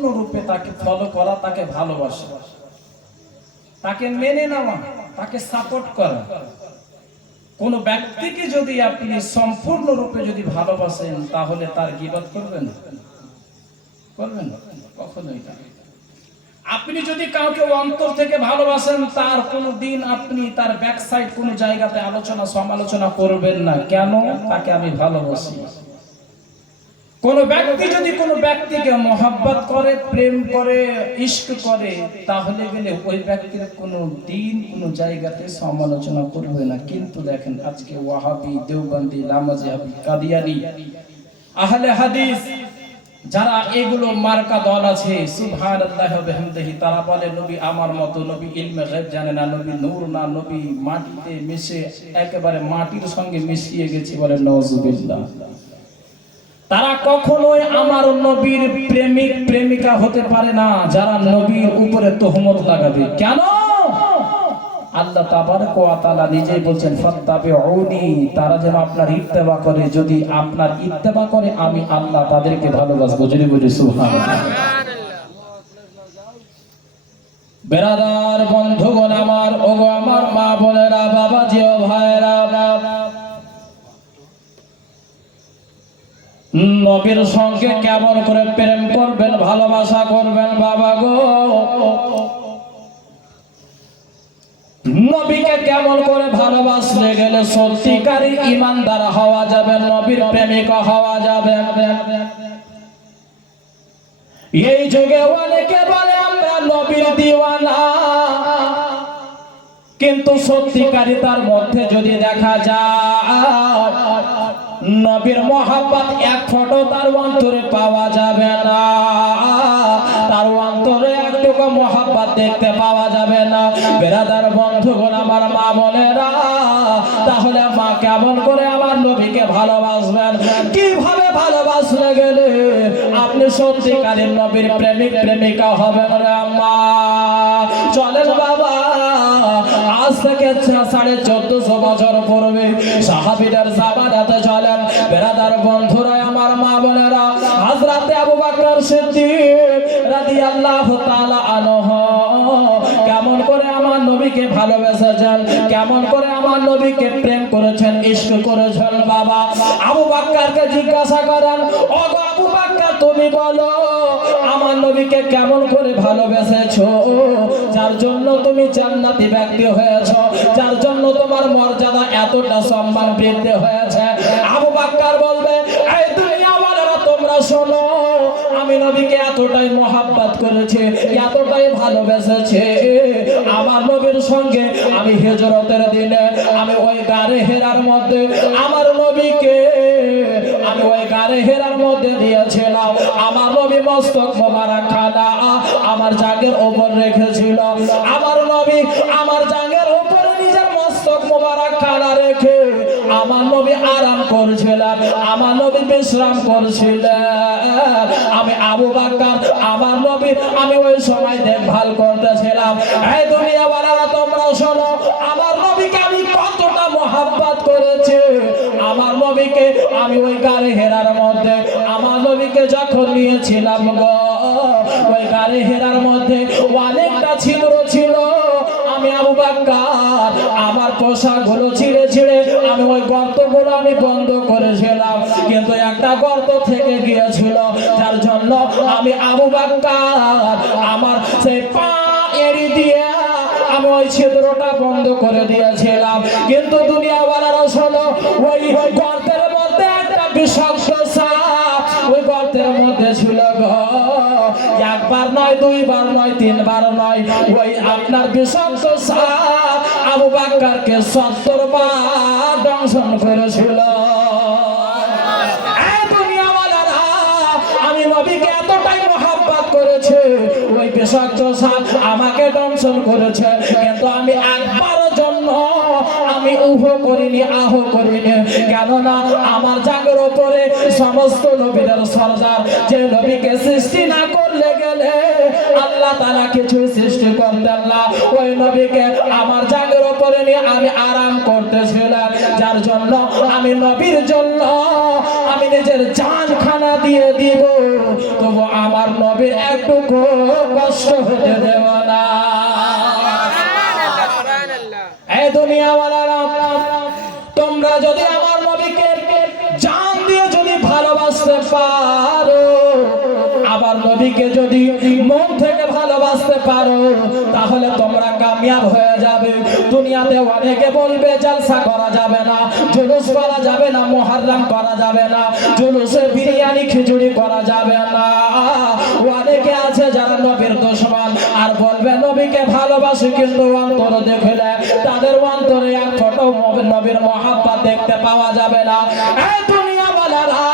সম্পূর্ণরূপে তাকে ফলো করা, তাকে ভালোবাসা, তাকে মেনে নেওয়া, তাকে সাপোর্ট করা। কোন ব্যক্তিকে যদি আপনি সম্পূর্ণরূপে যদি ভালোবাসেন তাহলে তার গীবত করবেন? করবেন না, কখনোই না। আপনি যদি কাউকে অন্তর থেকে ভালোবাসেন তার কোনো দিন আপনি তার ব্যাক সাইড কোনো জায়গাতে আলোচনা সমালোচনা করবেন না। কেন? তাকে আমি ভালোবাসি। কোন ব্যক্তি যদি কোনো ব্যক্তিকে মহব্বত করে, প্রেম করে, ইশক করে, তাহলে গেলে ওই ব্যক্তির কোনো দিন কোনো জায়গাতে সমালোচনা করবে না। কিন্তু দেখেন আজকে ওয়াহাবি, দেওবন্দি, লামাজহাবি, কাদিয়ানি, আহলে হাদিস যারা এগুলো মার্কা দল আছে, সুবহানাল্লাহি ওয়া বিহামদিহি, তারা বলে নবী আমার মতো, নবী ইলমে গায়ব জানে না, নবী নূর না, নবী মাটিতে মিশে একেবারে মাটির সঙ্গে মিশিয়ে গেছে, বলে নাউজুবিল্লাহ। তারা কখনোই আমার নবীর প্রেমিক প্রেমিকা হতে পারে না যারা নবীর উপরে তোহমত লাগাবে। কেন? আল্লাহ তাবারক ওয়া তাআলা নিজেই বলেন ফাত্তাবিউনি, তারা যেন আপনার ইত্তেবা করে। যদি আপনার ইত্তেবা করে আমি আল্লাহ তাদেরকে ভালোবাসবো। জোরে বলি সুবহানাল্লাহ। বেরাদার বন্ধুগণ আমার, ওগো আমার মা বোনেরা, বাবাজি ও ভাইরা, নবীর সঙ্গে কেমন করে প্রেম করবেন, ভালোবাসা করবেন বাবা গো? নবীকে কেমন করে ভালোবাসলে গেলে সত্যিকারী ঈমানদার হওয়া যাবে, নবীর প্রেমিক হওয়া যাবে। এই যুগে অনেকে বলে আমরা নবীর দিওয়ানা, কিন্তু সত্যিকারী তার মধ্যে যদি দেখা যায় নবীর মহব্বত এক ফোঁটা তার অন্তরে পাওয়া যাবে না, তার অন্তরে একটুকু মহব্বত দেখতে পাওয়া যাবে না। বেরাদার বন্ধুগণ আমার, মা বোনেরা, তাহলে মা কেমন করে আমার নবীকে ভালোবাসবেন? কিভাবে ভালোবাসলে গেলে আপনি সত্যিকারের নবীর প্রেমিক প্রেমিকা হবেন রে মা? চলেন বাবা, আজ থেকে 1450 বছর পূর্বে সাহাবীদের জামানাতে চলেন। বেরাদার বন্ধুরা আমার, মা বোনেরা, হযরতে আবু বকর সিদ্দিক রাদিয়াল্লাহু তাআলা আনহু কেমন করে আমার নবীকে ভালোবেসেছেন, কেমন করে আমার নবীকে প্রেম করেছেন, ইশক করেছেন। বাবা আবু বকরকে জিজ্ঞাসা করেন, ও গো আবু বকর, তুমি বলো আমার নবীকে কেমন করে ভালোবেসেছো, যার জন্য তুমি জান্নাতি ব্যক্তি হয়েছো, যার জন্য তোমার মর্যাদা এতটা সম্মান বৃদ্ধি হয়েছে? আবু বকর বলবে, এই দুনিয়াওয়ালারা তোমরা শোনো, আমি নবীকে এতটাই মহব্বত করেছি, এতটাই ভালোবেসেছি, আমার নবীর সঙ্গে আমি হিজরতের দিনে আমি ওই গারে হেরার মধ্যে আমার নবীকে আমি ওই গারে হেরার মধ্যে দিয়েছিলাম। আমার নবী মস্তক মোবারক খানা আমার জাগের উপর রেখেছিল। আমার নবী আমার জাগের উপরে নিজের মস্তক মোবারক খানা রেখে আমার নবী আরাম করছিলেন, আমার নবী বিশ্রাম করছিলেন। আমি আবু বকর আমার নবী আমি ওই সময় দেখভাল করতেছিলাম। এই দুনিয়াওয়ালারা তোমরা শোনো, আমার নবীকে আমি কতটা মহব্বত করেছি। আমার নবীকে আমি ওই গারে হেরার মধ্যে আমার নবীকে যখন নিয়েছিলাম গো, ওই গারে হেরার মধ্যে অনেকটা ছিদ্র ছিল। আমি আবু বকর আমার পোশাকগুলো ছিঁড়ে ছিঁড়ে আমি ওই গর্তগুলো আমি বন্ধ করেছিলাম, কিন্তু একটা গর্ত থেকে গিয়েছিল, যার জন্য আমি আবু বকর আমার সেই পা এড়ি দিয়ে আমি ওই ছিদ্রটা বন্ধ করে দিয়েছিলাম। কিন্তু দুনিয়াওয়ালারা শোনো, ওই গর্তের মধ্যে একটা বিষাক্ত সাপ ওই গর্তের মধ্যে ছিল গো। একবার নয়, দুইবার নয়, তিনবার নয়, ওই আপনার বিষাক্ত সাপ আবু বকরকে 70 বার দংশন করেছিল। আমি নবীকে এতটাই মহব্বত করেছে, ওই বিষাক্ত সাপ আমাকে দংশন করেছে, কিন্তু আমি একবারের জন্য আমি উহ করিনি, আহ করিনি। কেননা আমার জাগের উপরে সমস্ত নবীদের সরদার, যে নবীকে সৃষ্টি না করলে গেলে আল্লাহ তাআলা কিছু সৃষ্টি করতেন না, ওই নবীকে আমার জাগের উপরে নিয়ে আমি আরাম করতেছিলাম। যার জন্য আমি নবীর জন্য আমি নিজের জান খানা দিয়ে দিব, তবু আমার নবীর একটুকু কষ্ট হতে দেব না। এই দুনিয়াওয়ালারা, তোমরা যদি আমার নবীকে জান দিয়ে যদি ভালোবাসতে পারো, আবার নবীকে যদি মন থেকে ভালোবাসতে পারো, তাহলে তোমরা কামিয়াব হয়ে যাবে। দুনিয়াতে অনেকে বলবে জলসা করা যাবে না, জুলুস করা যাবে না, মুহররম করা যাবে না, জুলুসে বিরিয়ানি খিচুড়ি করা যাবে না। অনেকে আছে যারা নবীর দুশমন, আর বলবে নবীকে ভালোবাসি, কিন্তু অন্তর দেখলে তাদের অন্তরে এক ফোঁটা নবীর মহব্বত দেখতে পাওয়া যাবে না। এই দুনিয়াওয়ালারা,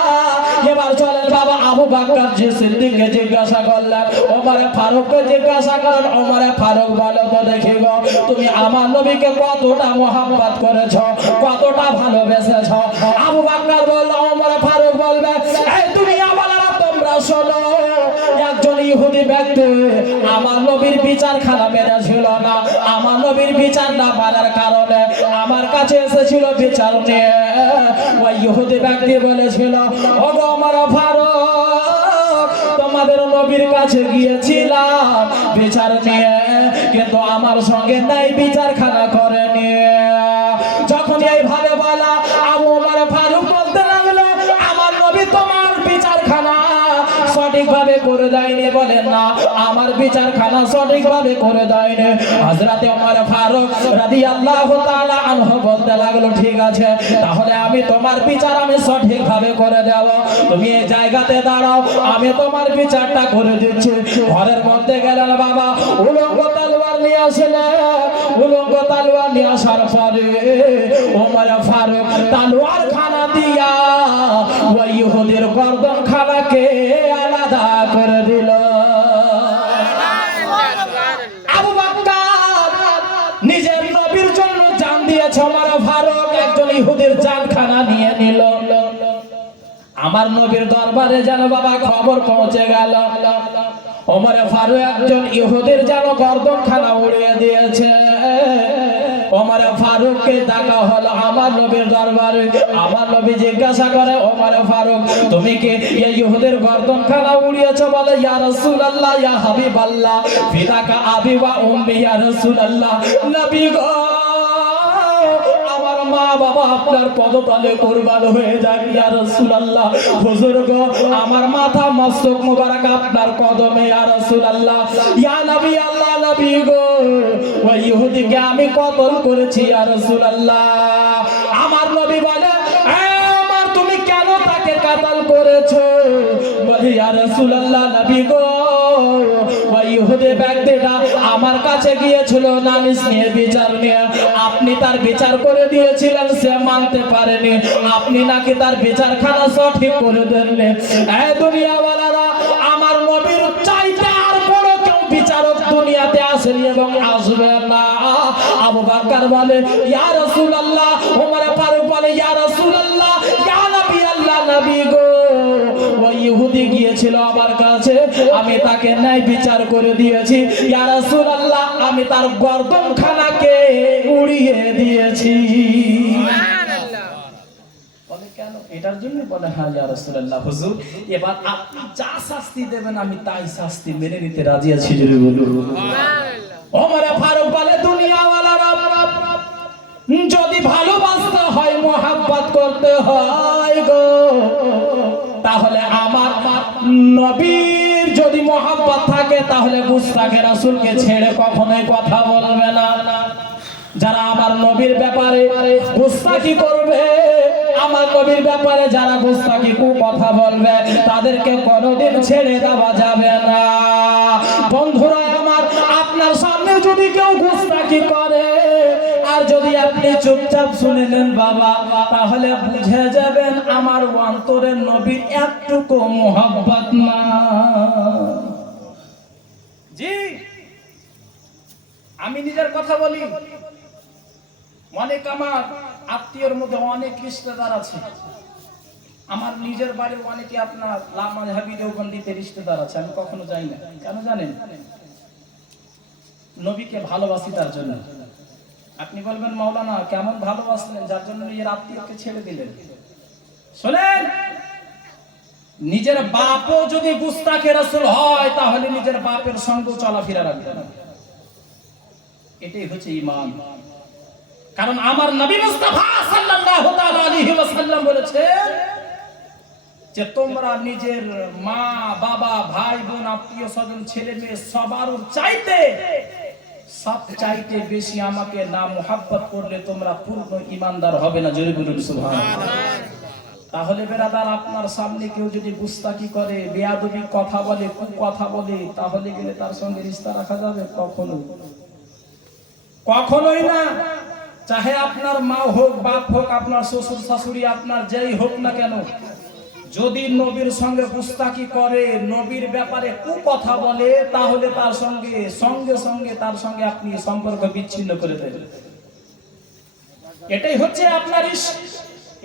এবার চলেন বাবা আবু বকর সিদ্দিককে জিজ্ঞাসা করলেন, ওমরে ফারুককে জিজ্ঞাসা করেন, ওমরে ফারুক বলো তো দেখি গো, তুমি আমার নবীকে কতটা মহব্বত করেছো, কতটা ভালোবেসেছো? আবু বকর বলল, ওমরে ফারুক বলবে, এই দুনিয়াওয়ালারা তোমরা শোনো, একজন ইহুদি ব্যক্তি আমার নবীর বিচারখানা মেনেছিল না। আমার নবীর বিচার না মানার কারণে আমার কাছে এসেছিল বিচার নিয়ে। ওই ইহুদি ব্যক্তি বলেছিল, ওগো ওমর ফারুক, তোমাদের নবীর কাছে গিয়েছিলাম বিচার নিয়ে, কিন্তু আমার সঙ্গে নাই বিচারখানা করে নিয়ে। যখন এইভাবে বলা, আবু ওমর ফারুক বলতে লাগলো, আমার নবী তোমার বিচারখানা সঠিকভাবে করে দেয়নি। বলেন না, আমার বিচারখানা সঠিকভাবে করে দেয়নি। হযরতে ওমর ফারুক রাদিয়াল্লাহু তাআলা আনহু বলতে লাগলো, ঠিক আছে, তাহলে আমি তোমার বিচার আমি সঠিকভাবে করে দেব। তুমি এই জায়গাতে দাঁড়াও, আমি তোমার বিচারটা করে দিচ্ছি। ঘরের মধ্যে গেলেন বাবা, উলঙ্গ তলোয়ার নিয়ে আসলেন। উলঙ্গ তলোয়ার নিয়ে আসার পরে ওমর ফারুক তলোয়ার খানা দিয়া ওই ইহুদির গর্দন খানাকে আলাদা করে দিল। আবু বকর নিজের নবীর জন্য জান দিয়েছে, ওমর ফারুক একজন ইহুদির জানখানা নিয়ে নিল। আমার নবীর দরবারে যেন বাবা খবর পৌঁছে গেল, ওমর ফারুক একজন ইহুদির যেন গর্দনখানা উড়িয়ে দিয়েছে। ওমর ফারুককে ডাকা হলো আমার নবীর দরবারে। আমার নবী জিজ্ঞাসা করে, ওমর ফারুক, তুমি কি এই ইহুদির গর্দনখানা উড়িয়েছো? বলে, ইয়া রাসূলুল্লাহ, ইয়া হাবিবাল্লাহ, ফিদাকা আবি ওয়া উম্মি, ইয়া রাসূলুল্লাহ, নবী গো, আমার মা বাবা আপনার পদতলে কুরবান হয়ে যাক, ইয়া রাসূলুল্লাহ। হুজুর গো, আমার মাথা মস্তক মুবারক আপনার কদমে, ইয়া রাসূলুল্লাহ। ইয়া নবী আল্লাহ, নবী গো, ওই ইহুদিকে আমি কতল করেছি, ইয়া রাসূলুল্লাহ। আমার নবী বলে, আমার তুমি কেন তাকে কতল করেছো? বলে, ইয়া রাসূলুল্লাহ, নবী গো, ওই ইহুদি ব্যক্তিটা আমার কাছে গিয়েছিল নালিশ নিয়ে, বিচার নিয়ে। আপনি তার বিচার করে দিয়েছিলেন, সে মানতে পারেনি। আপনি নাকি তার বিচারখানা সঠিক করে দেননি। এই দুনিয়াওয়ালারা, আমার নবীর চাইতে আর বড় কেউ বিচারক দুনিয়াতে আসেনি এবং আসবে না। আবু বকর বলে, ইয়া রাসূলুল্লাহ। ওমর ফারুক বলে, ইয়া রাসূলুল্লাহ, ইয়া নবী আল্লাহ, নবী গো, ওই ইহুদি গিয়েছিল আমার কাছে, আমি তাকে ন্যায় বিচার করে দিয়েছি, ইয়া রাসূলুল্লাহ। আমি তার গর্দনখানাকে উড়িয়ে দিয়েছি। সুবহানাল্লাহ। বলে, কেন? এটার জন্য? বলে, হ্যাঁ ইয়া রাসূলুল্লাহ, হুজুর, এবার আপনি যা শাস্তি দেবেন আমি তাই শাস্তি মেনে নিতে রাজি আছি। জোরে বলুন সুবহানাল্লাহ। ওমর ফারুক বলে, দুনিয়াওয়ালারা, যদি ভালোবাসতে হয়, মুহাব্বত করতে হয় গো, তাহলে আমার নবীর যদি মুহাব্বত থাকে, তাহলে মুস্তাকে রাসূলকে ছেড়ে কখনোই কথা বলবে না। যারা আমার নবীর ব্যাপারে গুস্তাখি করবে, আমার নবীর ব্যাপারে যারা গুস্তাখি কথা বলবে, তাদেরকে কোনোদিন ছেড়ে দেওয়া যাবে না। বন্ধুরা আমার, আপনার সামনে যদি কেউ গুস্তাখি করে, আর যদি আপনি চুপচাপ শুনে নেন বাবা, তাহলে বুঝে যাবেন আমার অন্তরের নবীর একটুকু মুহাব্বত না। জি, আমি নিজের কথা বলি, অনেক আমার আত্মীয়র মধ্যে অনেক রিশতেদার আছে। আমার নিজের বাড়ির অনেকে আপনার লামাযহাবী দেওবন্দিতে রিশতেদার আছে। আমি কখনো যাই না। কেন জানেন? নবীকে ভালোবাসি তার জন্য। আপনি বলবেন, মাওলানা কেমন ভালোবাসলেন যার জন্য নিজের আত্মীয়কে ছেড়ে দিলেন? শোনেন, নিজের বাপও যদি গুস্তাখে রাসূল হয় তাহলে নিজের বাপের সঙ্গে চলাফেরা রাখবে না। এটাই হচ্ছে ঈমান। কারণ আমার নবী মুস্তাফা সাল্লাল্লাহু তাআলা আলাইহি ওয়াসাল্লাম বলেছেন যে তোমরা নিজের মা বাবা ভাই বোন আত্মীয় স্বজন ছেলে মেয়ে সবার চাইতে সব চাইতে বেশি আমাকে না মুহাব্বত করলে তোমরা পূর্ণ ঈমানদার হবে না। জোরে বলুন সুবহানাল্লাহ। তাহলে বেরাদার আপনার সামনে কেউ যদি গুস্তাখি করে, বেয়াদবি কথা বলে, কথা বলে, তাহলে গেলে তার সঙ্গে রিশতা রাখা যাবে? কখনোই না। চাহে আপনার মা হোক, বাপ হোক, আপনার শ্বশুর শাশুড়ি, আপনার যেই হোক না কেন, যদি নবীর সঙ্গে গুস্তাখি করে, নবীর ব্যাপারে কথা বলে, তাহলে তার সঙ্গে তার সঙ্গে আপনি সম্পর্ক বিচ্ছিন্ন করে দেবেন। এটাই হচ্ছে আপনার ইশক,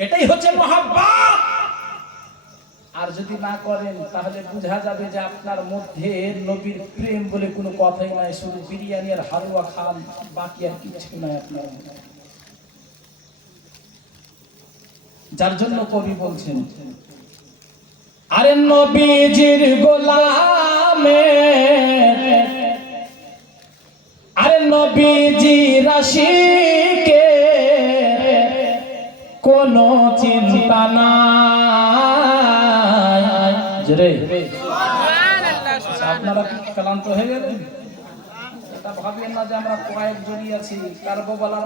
এটাই হচ্ছে মহাব্বত। আর যদি না করেন তাহলে বোঝা যাবে যে আপনার মধ্যে নবীর প্রেম বলে কোনো কথাই নাই, শুধু বিরিয়ানি আর হালুয়া খান, বাকি আর কিছু নাই আপনার। যার জন্য কবি বলছেন, আরে নবীজির গোলামে, আরে নবীজির আশিকে কোনো চিন্তা নাই। আপনারা ক্লান্ত হয়ে গেলেন? এটা ভাবেন না যে আমরা কয়েকজনই আছি, কারবো বলার